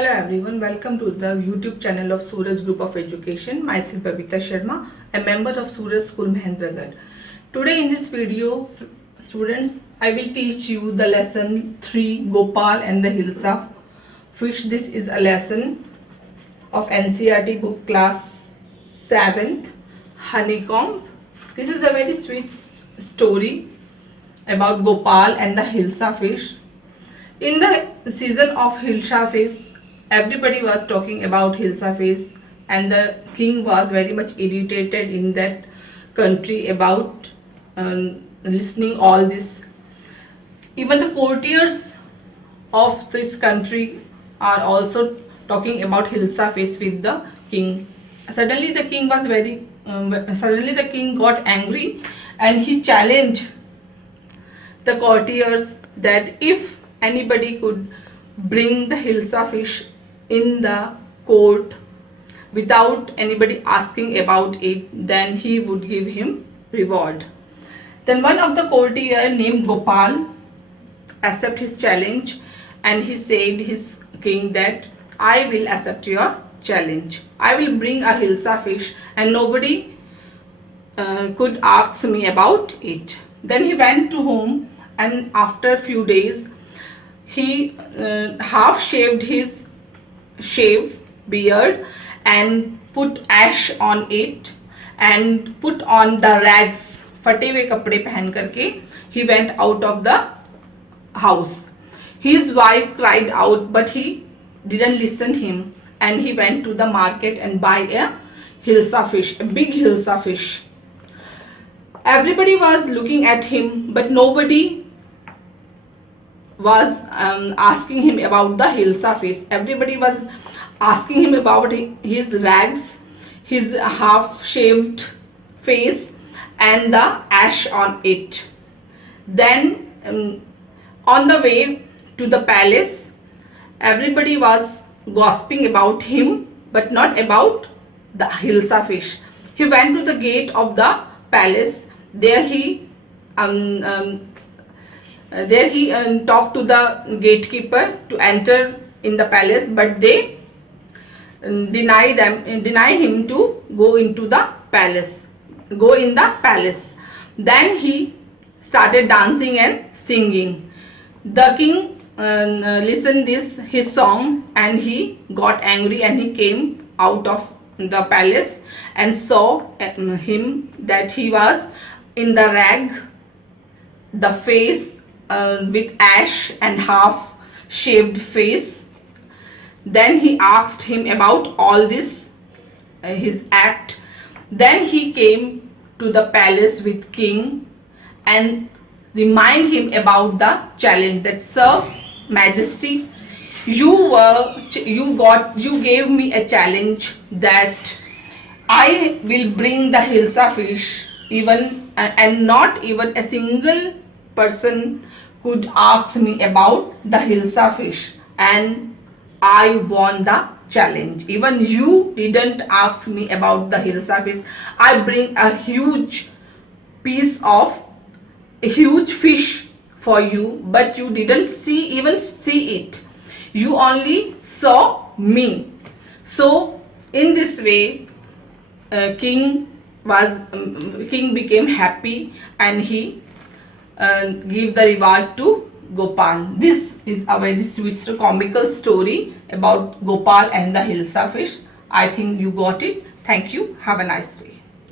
Hello everyone, welcome to the YouTube channel of SURAJ Group of Education. Myself Babita Sharma, a member of SURAJ School Mahendragarh. Today in this video, students, I will teach you the lesson 3 Gopal and the Hilsa Fish. This is a lesson of NCERT book class 7th, Honeycomb. This is a very sweet story about Gopal and the Hilsa fish. In the season of Hilsa fish, everybody was talking about Hilsa fish, and the king was very much irritated in that country about listening all this. Even the courtiers of this country are also talking about Hilsa fish with the king. Suddenly the king got angry, and he challenged the courtiers that if anybody could bring the Hilsa fish in the court without anybody asking about it, then he would give him reward. Then one of the courtier named Gopal accept his challenge, and he said his king that I will accept your challenge. I will bring a Hilsa fish and nobody could ask me about it. Then he went to home, and after a few days he half shaved his beard and put ash on it and put on the rags, फटे हुए कपड़े पहन करके he went out of the house. His wife cried out, but he didn't listen him, and he went to the market and buy a Hilsa fish, a big Hilsa fish. Everybody was looking at him, but nobody was asking him about the Hilsa fish. Everybody was asking him about his rags, his half-shaved face, and the ash on it. Then on the way to the palace, everybody was gossiping about him, but not about the Hilsa fish. He went to the gate of the palace. There he talked to the gatekeeper to enter in the palace, but they deny him to go in the palace. Then he started dancing and singing. The king listened his song, and he got angry, and he came out of the palace and saw him that he was in the rag, the face with ash and half shaved face. Then he asked him about all this, his act. Then he came to the palace with king and remind him about the challenge that, Sir Majesty, you gave me a challenge that I will bring the Hilsa fish, and not even a single person could ask me about the Hilsa fish, and I won the challenge. Even you didn't ask me about the Hilsa fish. I bring a huge fish for you, but you didn't even see it. You only saw me. So in this way, king became happy, and he gave the reward to Gopal. This is a very sweet comical story about Gopal and the Hilsa fish. I think you got it. Thank you. Have a nice day.